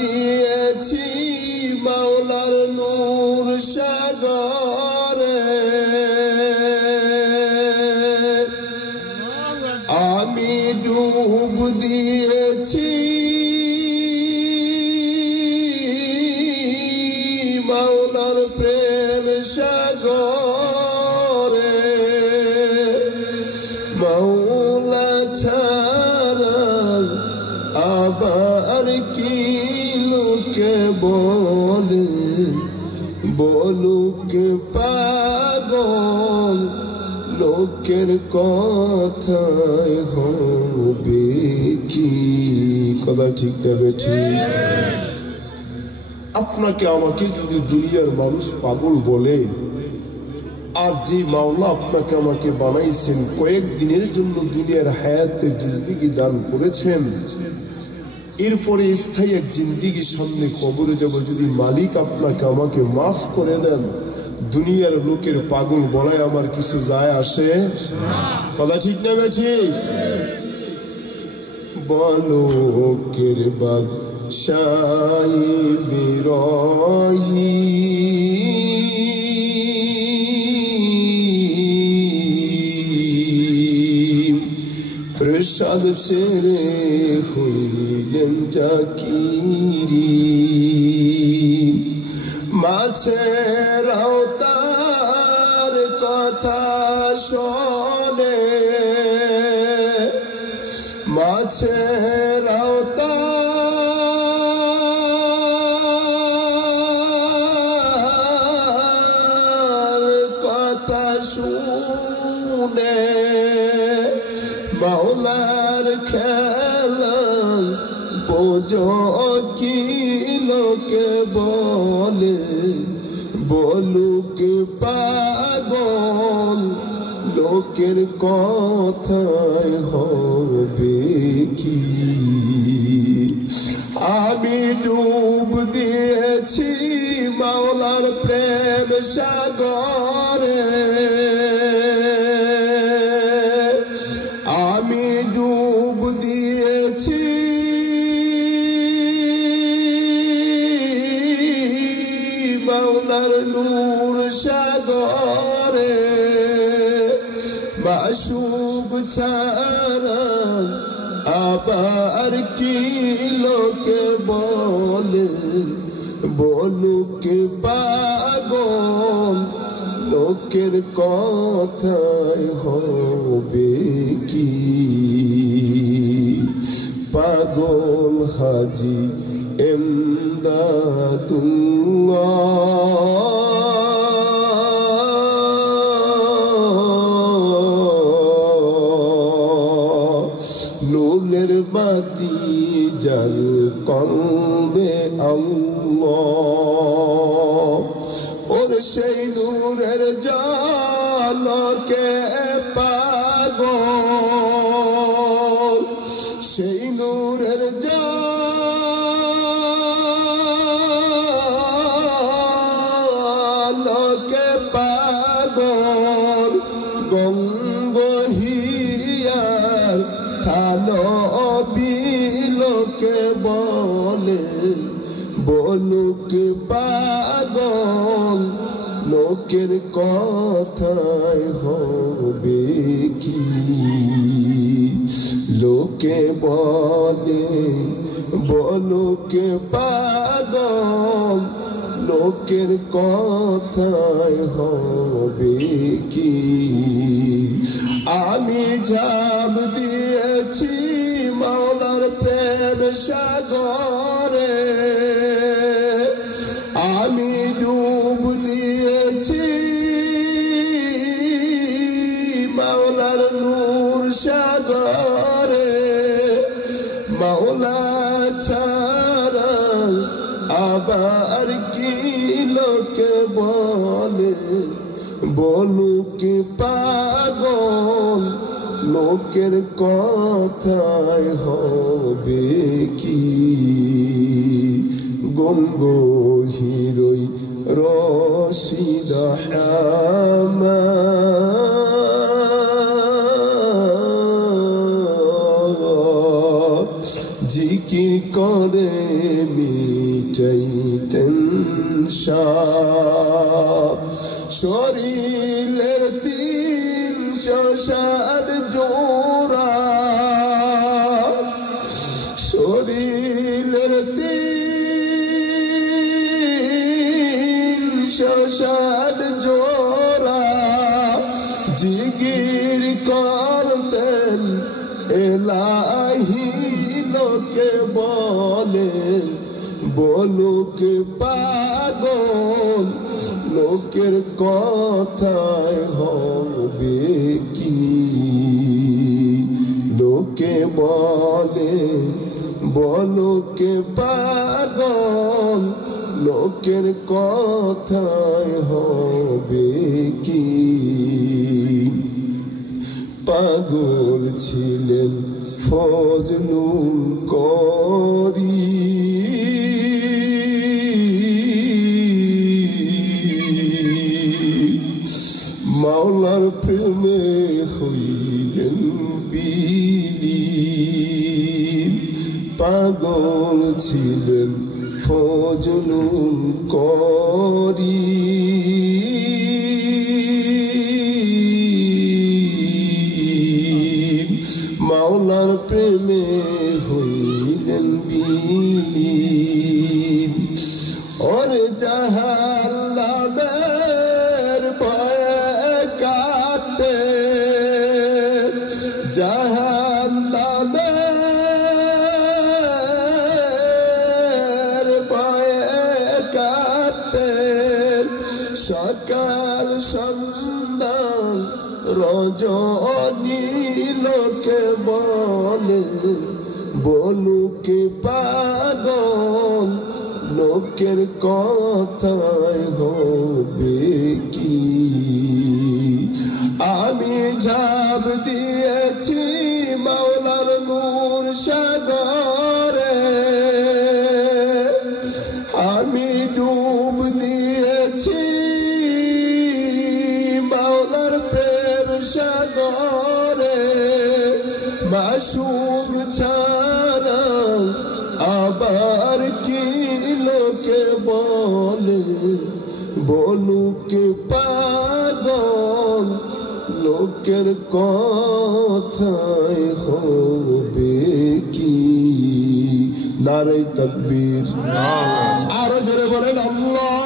দিয়েছি মাওলার নূর সাগরে, আমি ডুব দিয়েছি মাওলার প্রেম সাগরে, মাওলা ছাড়া আবার কি লোকে বলে, বলুক পাগল লোকের কথায় হবে কি? কথা ঠিক না ঠিক? আপনাকে আমাকে যদি দুনিয়ার মানুষ পাগল বলে, আর যে মাওলা আপনাকে আমাকে বানাইছেন, কয়েকদিনের জন্য দুনিয়ার হায়াতে জিন্দেগি দান করেছেন, এরপরে স্থায়ী এক জিন্দেগি সামনে কবরে যাব, যদি মালিক আপনাকে আমাকে মাফ করে দেন, দুনিয়ার লোকের পাগল বলায় আমার কিছু যায় আসে? কথা ঠিক না ঠিক? বলোকের বাদশাহ বিরহি প্রসাদ ছেড়ে হইলেন জাকিরি, মাছেরাও তার কথা শোনে, মাছেরাও তার কথা শুনে, মাওলার খেলা বোঝো কি লোকে বলে, বলুক পাগল লোকের কথায় হবে কি? আমি ডুব দিয়েছি মাওলার প্রেম সাগরে, আমি ডুব দিয়েছি মাওলার নূর সাগরে, মাসুক ছাড়া আবার কি লোকে বলে, বলুক পাগল লোকের কথায় হবে কি? পাগল হাজি এমদাদুল্লাহ, নূরের বাতি জাল কলবে আল্লাহ, ওর সেই নূরের জালকে পাগল, সেই নূরের জালকে পাগল, গঙ্গহিয়ার থানো বিলোকে বলে, বলুক পাগল লোকের কথায় হবে কি? লোকে বলে, বলুক পাগল লোকের কথায় হবে কি? আমি ঝাঁপ দিয়েছি মাওলার প্রেম সাগরে, আমি ডুব দিয়েছি মাওলার নূর সাগরে, মাওলা ছাড়া আবার কি লোকে বলে, বলুক পাগল লোকের কথায় হবে কি? গঙ্গোহিরই রশিদা হামা জিকির করে মিটাইতেন সাপ শরীরের 360 জোড়া শরীরের 360 জোড়া জিগির করতেন এলাহি লোকে বলে বলুক পাগল লোকের কথায় হবে কি লোকে বলে বলুক পাগল লোকের কথায় হবে কি পাগল ছিলেন ফজলুল করি মাওলার প্রেমে হইলেন বিলীন পাগল ছিলেন ফজলুল করি মাওলার প্রেমে হইলেন বিলীন ওরে জাহান্নামের ভয়ে কাঁদতে জাহান্নামের ভয়ে কাঁদতে সকাল সন্ধ্যা রজনী লোকে বলে বলুক পাগল লোকের কথায় হবে কি আমি ঝাঁপ দিয়েছি মাওলার নূর সাগরে আমি ডুব দিয়েছি মাওলার প্রেম সাগরে মাসুক ছাড়া আবার কি লোকে বলে বলুক পাগল লোকের কথায় হবে কি নারে তাকবীর আরো জোরে বলেন আল্লাহ